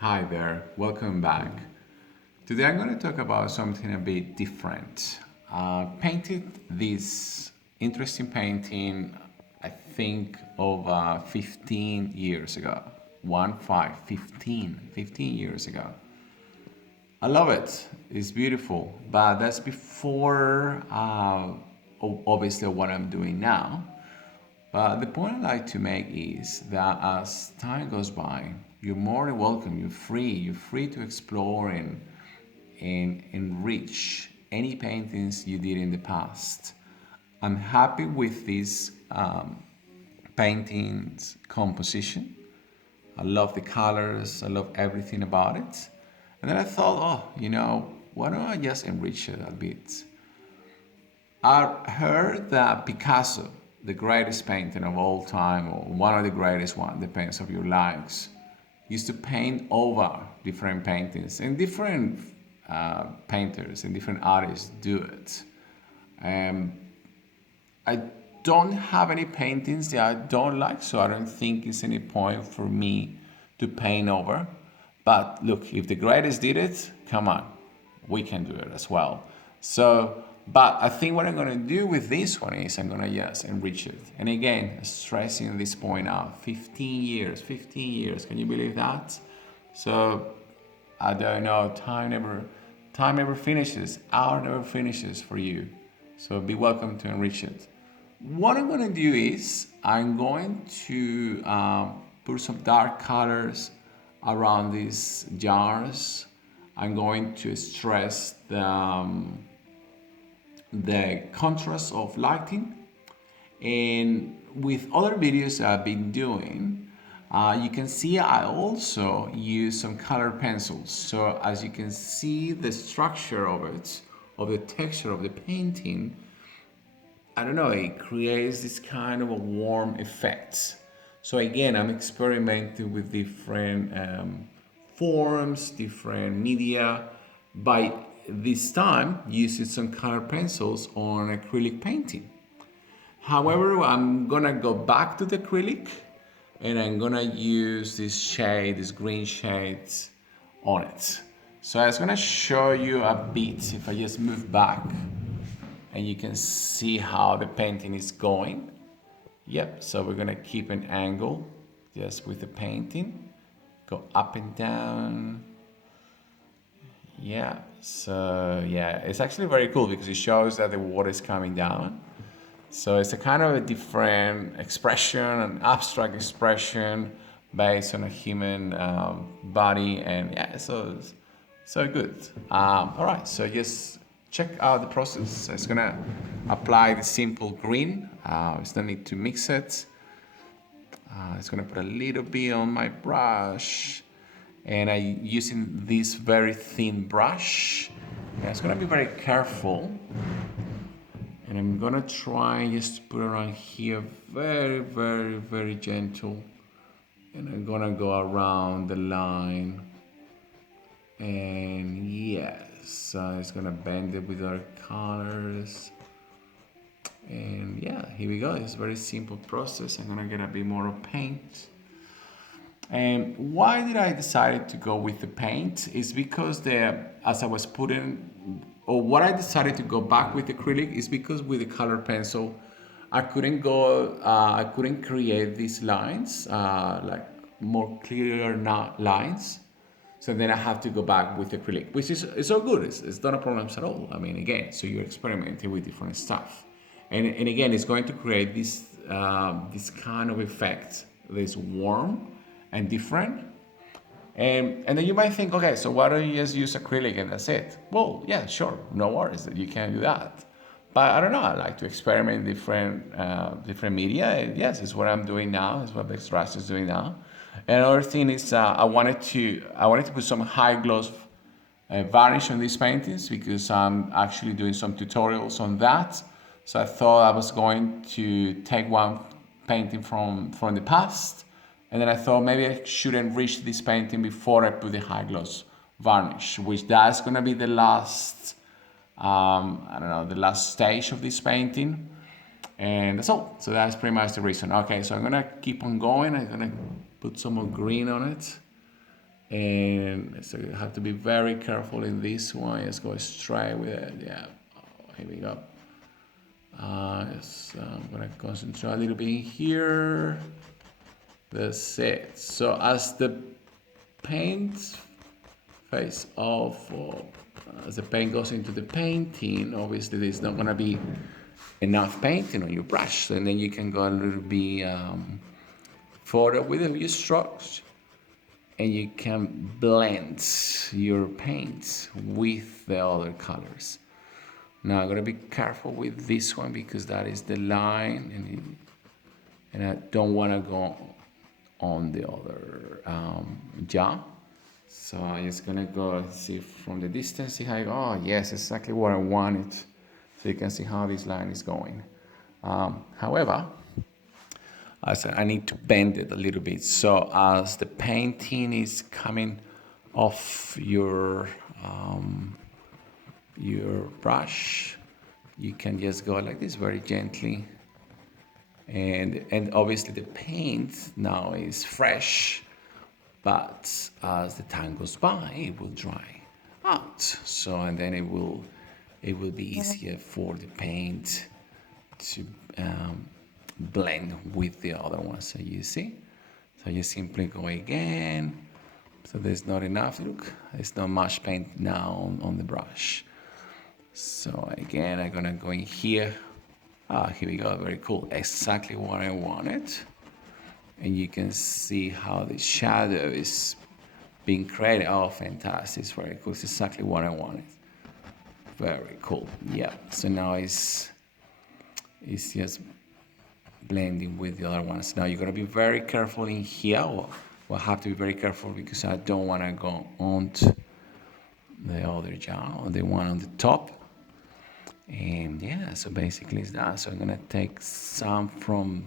Hi there, welcome back. Today I'm going to talk about something a bit different. Painted this interesting painting, I think, over 15 years ago. 15 years ago. I love it, it's beautiful, but that's before obviously what I'm doing now. But the point I like to make is that as time goes by, you're more than welcome. You're free to explore and enrich any paintings you did in the past. I'm happy with this painting's composition. I love the colors. I love everything about it. And then I thought, why don't I just enrich it a bit? I heard that Picasso, the greatest painter of all time, or one of the greatest one, depends on your likes, used to paint over different paintings, and different painters and different artists do it. Um, I don't have any paintings that I don't like, so I don't think it's any point for me to paint over. But look, if the greatest did it, come on, we can do it as well. So, but I think what I'm gonna do with this one is I'm gonna just enrich it. And again, stressing this point out, 15 years, can you believe that? So I don't know, time never finishes, hour never finishes for you. So be welcome to enrich it. What I'm going to do is I'm going to put some dark colors around these jars. I'm going to stress the contrast of lighting. And with other videos I've been doing, you can see I also use some color pencils. So as you can see the structure of it, of the texture of the painting, I don't know, it creates this kind of a warm effect. So again, I'm experimenting with different forms, different media. By this time, using some color pencils on acrylic painting. However, I'm gonna go back to the acrylic and I'm gonna use this shade, this green shades on it. So I was gonna show you a bit if I just move back and you can see how the painting is going. Yep, so we're gonna keep an angle just with the painting, go up and down. Yeah, so yeah, it's actually very cool because it shows that the water is coming down. So it's a kind of a different expression, an abstract expression based on a human body, and yeah, so good. All right, so just check out the process. It's gonna apply the simple green. It's no need to mix it. It's gonna put a little bit on my brush, and I using this very thin brush. Yeah, it's gonna be very careful. And I'm gonna try just to put around here very gentle. And I'm gonna go around the line. And yes, it's gonna bend it with our colors. And yeah, here we go. It's a very simple process. I'm gonna get a bit more of paint. And why did I decide to go with the paint? Is because as I was putting, or what I decided to go back with acrylic is because with the color pencil, I couldn't create these lines, like more clear lines. So then I have to go back with acrylic, which is it's all good. It's not a problem at all. I mean, again, so you're experimenting with different stuff, and again, it's going to create this kind of effect, this warm and different. And then you might think, okay, so why don't you just use acrylic and that's it? Well, yeah, sure, no worries that you can do that. But I don't know. I like to experiment different media. And yes, it's what I'm doing now. It's what Extract is doing now. And another thing is, I wanted to put some high gloss varnish on these paintings because I'm actually doing some tutorials on that. So I thought I was going to take one painting from the past, and then I thought maybe I should enrich this painting before I put the high gloss varnish, which that's gonna be the last, I don't know, the last stage of this painting. And that's all. So that's pretty much the reason. Okay, so I'm gonna keep on going. I'm gonna put some more green on it. And so you have to be very careful in this one. Just go straight with it. Yeah. Oh, here we go. Yes, I'm gonna concentrate a little bit here. That's it. So as the paint face off, or as the paint goes into the painting, obviously there's not gonna be enough painting on your brush, and then you can go a little bit further with your strokes, and you can blend your paints with the other colors. Now I'm gonna be careful with this one because that is the line, and I don't want to go on the other jaw. So I'm just gonna go and see from the distance, see how I go. Oh yes, exactly what I wanted. So you can see how this line is going. However, I need to bend it a little bit. So as the painting is coming off your brush, you can just go like this very gently, and obviously the paint now is fresh, but as the time goes by it will dry out, so and then it will be easier for the paint to blend with the other one. So you see, so you simply go again. So there's not enough, look, there's not much paint now on the brush. So again, I'm gonna go in here. Here we go, very cool, exactly what I wanted. And you can see how the shadow is being created. Oh, fantastic, it's very cool, it's exactly what I wanted. Very cool, yeah. So now it's just blending with the other ones. Now you're gonna be very careful in here. We'll have to be very careful because I don't wanna go onto the other jaw, the one on the top. And yeah, so basically it's that. So I'm gonna take some from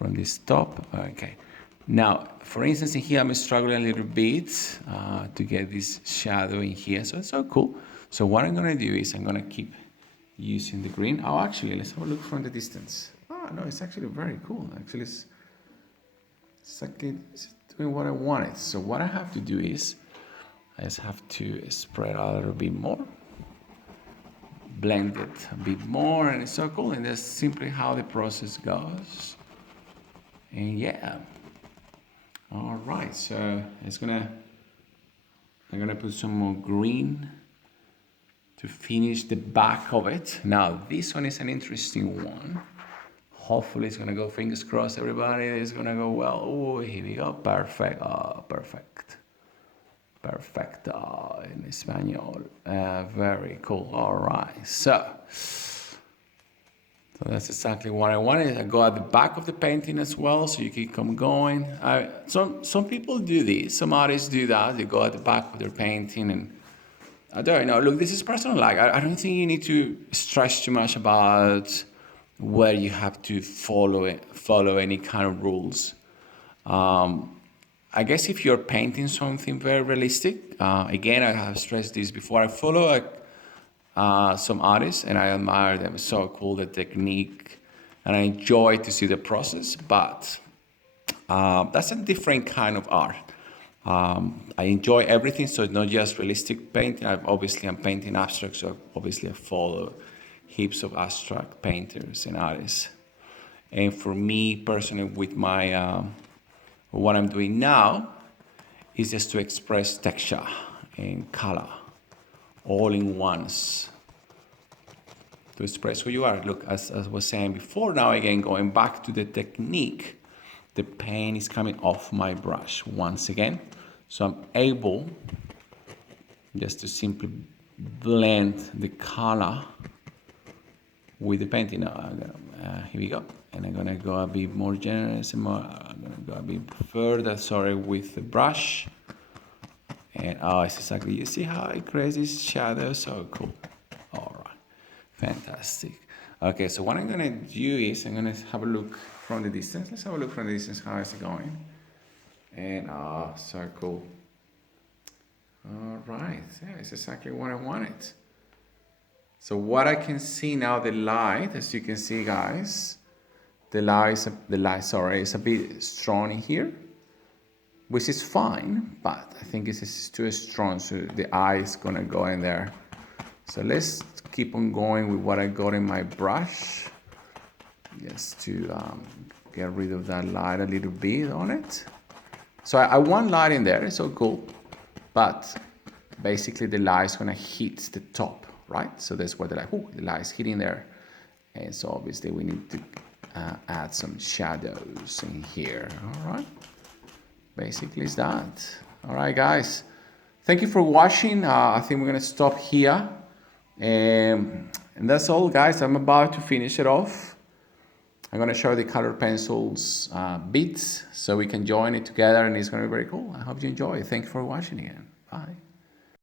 this top. Okay. Now, for instance, in here I'm struggling a little bit to get this shadow in here. So it's so cool. So what I'm gonna do is I'm gonna keep using the green. Oh, actually, let's have a look from the distance. Oh no, it's actually very cool. Actually, it's exactly doing what I wanted. So what I have to do is I just have to spread out a little bit more, blend it a bit more, and it's so cool. And that's simply how the process goes. And yeah, all right. So I'm gonna put some more green to finish the back of it. Now this one is an interesting one. Hopefully it's gonna go, fingers crossed, everybody, it's gonna go well. Oh, here we go, perfect, oh, perfect. Perfecto in Espanol. Very cool. All right. So that's exactly what I wanted. I go at the back of the painting as well, so you can come going. Some people do this. Some artists do that. They go at the back of their painting, and I don't know. Look, this is personal. Like I don't think you need to stress too much about where you have to follow any kind of rules. I guess if you're painting something very realistic, again, I have stressed this before. I follow some artists and I admire them. It's so cool, the technique, and I enjoy to see the process. But that's a different kind of art. I enjoy everything, so it's not just realistic painting. I'm painting abstract, so obviously I follow heaps of abstract painters and artists. And for me personally, with my what I'm doing now is just to express texture and color all in once, to express who you are. Look, as I was saying before, now again, going back to the technique, the paint is coming off my brush once again. So I'm able just to simply blend the color with the painting. Here we go. And I'm gonna go a bit more generous and I'm gonna go a bit further, with the brush. And it's exactly, you see how it creates this shadow, so cool. All right, fantastic. Okay, so what I'm gonna do is I'm gonna have a look from the distance. Let's have a look from the distance, how is it going? And so cool. All right, yeah, it's exactly what I wanted. So what I can see now, the light, as you can see, guys, the light is a bit strong in here. which is fine, but I think this is too strong, so the eye is gonna go in there. So let's keep on going with what I got in my brush, just to get rid of that light a little bit on it. So I want light in there, it's so cool, but basically the light is gonna hit the top, right? So that's where the light is hitting there. And so obviously we need to add some shadows in here, all right? Basically it's that. All right, guys. Thank you for watching. I think we're gonna stop here. And that's all, guys. I'm about to finish it off. I'm gonna show the color pencils bits so we can join it together, and it's gonna be very cool. I hope you enjoy. Thank you for watching again. Bye.